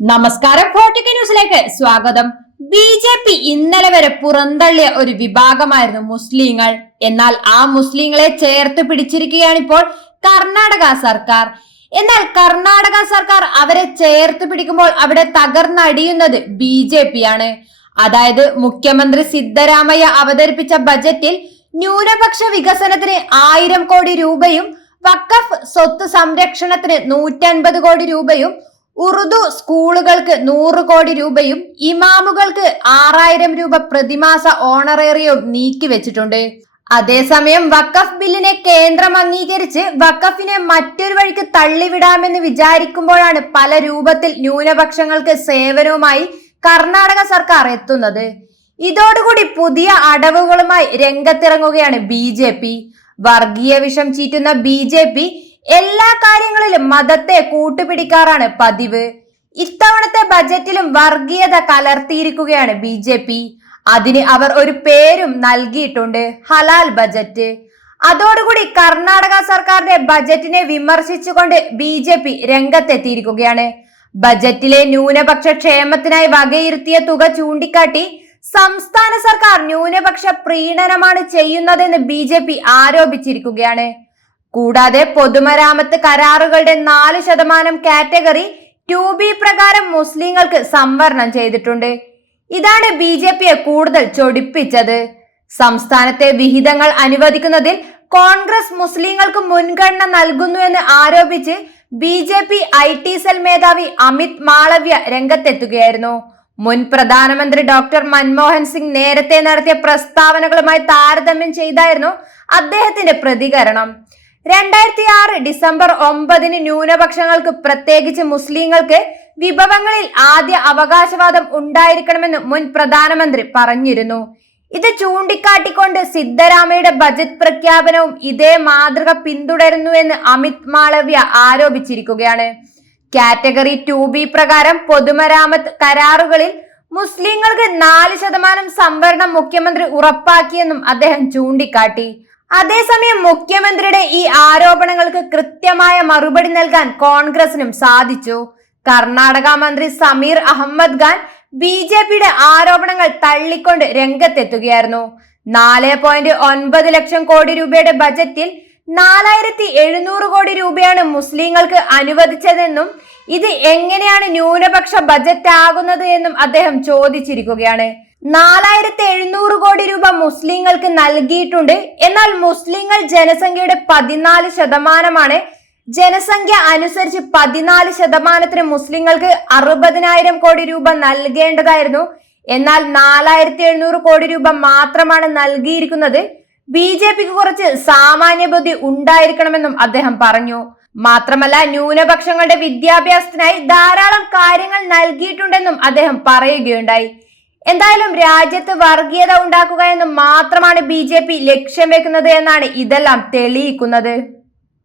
നമസ്കാരം ഫോർട്ടിക്ക ന്യൂസിലേക്ക് സ്വാഗതം. ബി ജെ പി ഇന്നലെ വരെ പുറന്തള്ളിയ ഒരു വിഭാഗമായിരുന്നു മുസ്ലിങ്ങൾ. എന്നാൽ ആ മുസ്ലിങ്ങളെ ചേർത്ത് പിടിച്ചിരിക്കുകയാണ് ഇപ്പോൾ കർണാടക സർക്കാർ. എന്നാൽ കർണാടക സർക്കാർ അവരെ ചേർത്ത് പിടിക്കുമ്പോൾ അവിടെ തകർന്നടിയുന്നത് ബി ജെ പി ആണ്. അതായത് മുഖ്യമന്ത്രി സിദ്ധരാമയ്യ അവതരിപ്പിച്ച ബജറ്റിൽ ന്യൂനപക്ഷ വികസനത്തിന് ആയിരം കോടി രൂപയും വക്കഫ് സ്വത്ത് സംരക്ഷണത്തിന് നൂറ്റൻപത് കോടി രൂപയും ഉറുദു സ്കൂളുകൾക്ക് നൂറ് കോടി രൂപയും ഇമാമുകൾക്ക് ആറായിരം രൂപ പ്രതിമാസ ഓണറേറിയവും നീക്കിവെച്ചിട്ടുണ്ട് അതേസമയം വക്കഫ് ബില്ലിനെ കേന്ദ്രം അംഗീകരിച്ച് വക്കഫിനെ മറ്റൊരു വഴിക്ക് തള്ളിവിടാമെന്ന് വിചാരിക്കുമ്പോഴാണ് പല രൂപത്തിൽ ന്യൂനപക്ഷങ്ങൾക്ക് സേവനവുമായി കർണാടക സർക്കാർ എത്തുന്നത്. ഇതോടുകൂടി പുതിയ അടവുകളുമായി രംഗത്തിറങ്ങുകയാണ് ബി ജെ പി. വർഗീയ വിഷം ചീറ്റുന്ന ബി ജെ പി എല്ലാ കാര്യങ്ങളിലും മതത്തെ കൂട്ടുപിടിക്കാറാണ് പതിവ്. ഇത്തവണത്തെ ബജറ്റിലും വർഗീയത കലർത്തിയിരിക്കുകയാണ് ബി ജെ പി. അതിന് അവർ ഒരു പേരും നൽകിയിട്ടുണ്ട് ഹലാൽ ബജറ്റ്. അതോടുകൂടി കർണാടക സർക്കാരിന്റെ ബജറ്റിനെ വിമർശിച്ചുകൊണ്ട് ബി ജെ പി രംഗത്തെത്തിയിരിക്കുകയാണ്. ബജറ്റിലെ ന്യൂനപക്ഷ ക്ഷേമത്തിനായി വകയിരുത്തിയ തുക ചൂണ്ടിക്കാട്ടി സംസ്ഥാന സർക്കാർ ന്യൂനപക്ഷ പ്രീണനമാണ് ചെയ്യുന്നതെന്ന് ബി ജെ പി ആരോപിച്ചിരിക്കുകയാണ്. കൂടാതെ പൊതുമരാമത്ത് കരാറുകളുടെ നാല് ശതമാനം കാറ്റഗറി ടു ബി പ്രകാരം മുസ്ലിങ്ങൾക്ക് സംവരണം ചെയ്തിട്ടുണ്ട്. ഇതാണ് ബി ജെ പിയെ കൂടുതൽ ചൊടിപ്പിച്ചത്. സംസ്ഥാനത്തെ വിഹിതങ്ങൾ അനുവദിക്കുന്നതിൽ കോൺഗ്രസ് മുസ്ലിങ്ങൾക്ക് മുൻഗണന നൽകുന്നുവെന്ന് ആരോപിച്ച് B J P I T cell മേധാവി അമിത് മാളവ്യ രംഗത്തെത്തുകയായിരുന്നു. മുൻ പ്രധാനമന്ത്രി ഡോക്ടർ മൻമോഹൻ സിംഗ് നേരത്തെ നടത്തിയ പ്രസ്താവനകളുമായി താരതമ്യം ചെയ്തായിരുന്നു അദ്ദേഹത്തിന്റെ പ്രതികരണം. രണ്ടായിരത്തി ആറ് ഡിസംബർ ഒമ്പതിന് ന്യൂനപക്ഷങ്ങൾക്ക് പ്രത്യേകിച്ച് മുസ്ലിങ്ങൾക്ക് വിഭവങ്ങളിൽ ആദ്യ അവകാശവാദം ഉണ്ടായിരിക്കണമെന്ന് മുൻ പ്രധാനമന്ത്രി പറഞ്ഞിരുന്നു. ഇത് ചൂണ്ടിക്കാട്ടിക്കൊണ്ട് സിദ്ധരാമയുടെ ബജറ്റ് പ്രഖ്യാപനവും ഇതേ മാതൃക പിന്തുടരുന്നുവെന്ന് അമിത് മാളവ്യ ആരോപിച്ചിരിക്കുകയാണ്. കാറ്റഗറി ടു ബി പ്രകാരം പൊതുമരാമത്ത് കരാറുകളിൽ മുസ്ലിങ്ങൾക്ക് നാല് ശതമാനം സംവരണം മുഖ്യമന്ത്രി ഉറപ്പാക്കിയെന്നും അദ്ദേഹം ചൂണ്ടിക്കാട്ടി. അതേസമയം മുഖ്യമന്ത്രിയുടെ ഈ ആരോപണങ്ങൾക്ക് കൃത്യമായ മറുപടി നൽകാൻ കോൺഗ്രസിനും സാധിച്ചു. കർണാടക മന്ത്രി സമീർ അഹമ്മദ് ഖാൻ ബി ജെ പിയുടെ ആരോപണങ്ങൾ തള്ളിക്കൊണ്ട് രംഗത്തെത്തുകയായിരുന്നു. നാല് പോയിന്റ് ഒൻപത് ലക്ഷം കോടി രൂപയുടെ ബജറ്റിൽ നാലായിരത്തി എഴുന്നൂറ് കോടി രൂപയാണ് മുസ്ലിങ്ങൾക്ക് അനുവദിച്ചതെന്നും ഇത് എങ്ങനെയാണ് ന്യൂനപക്ഷ ബജറ്റ് ആകുന്നത് എന്നും അദ്ദേഹം ചോദിച്ചിരിക്കുകയാണ്. നാലായിരത്തി എഴുന്നൂറ് കോടി രൂപ മുസ്ലിങ്ങൾക്ക് നൽകിയിട്ടുണ്ട്. എന്നാൽ മുസ്ലിങ്ങൾ ജനസംഖ്യയുടെ പതിനാല് ശതമാനമാണ്. ജനസംഖ്യ അനുസരിച്ച് പതിനാല് ശതമാനത്തിന് മുസ്ലിങ്ങൾക്ക് അറുപതിനായിരം കോടി രൂപ നൽകേണ്ടതായിരുന്നു. എന്നാൽ നാലായിരത്തി എഴുന്നൂറ് കോടി രൂപ മാത്രമാണ് നൽകിയിരിക്കുന്നത്. ബി ജെ പിക്ക് കുറച്ച് സാമാന്യ ബുദ്ധി ഉണ്ടായിരിക്കണമെന്നും അദ്ദേഹം പറഞ്ഞു. മാത്രമല്ല ന്യൂനപക്ഷങ്ങളുടെ വിദ്യാഭ്യാസത്തിനായി ധാരാളം കാര്യങ്ങൾ നൽകിയിട്ടുണ്ടെന്നും അദ്ദേഹം പറയുകയുണ്ടായി. എന്തായാലും രാജ്യത്ത് വർഗീയത ഉണ്ടാക്കുക എന്ന് മാത്രമാണ് ബി ലക്ഷ്യം വെക്കുന്നത് എന്നാണ് ഇതെല്ലാം തെളിയിക്കുന്നത്.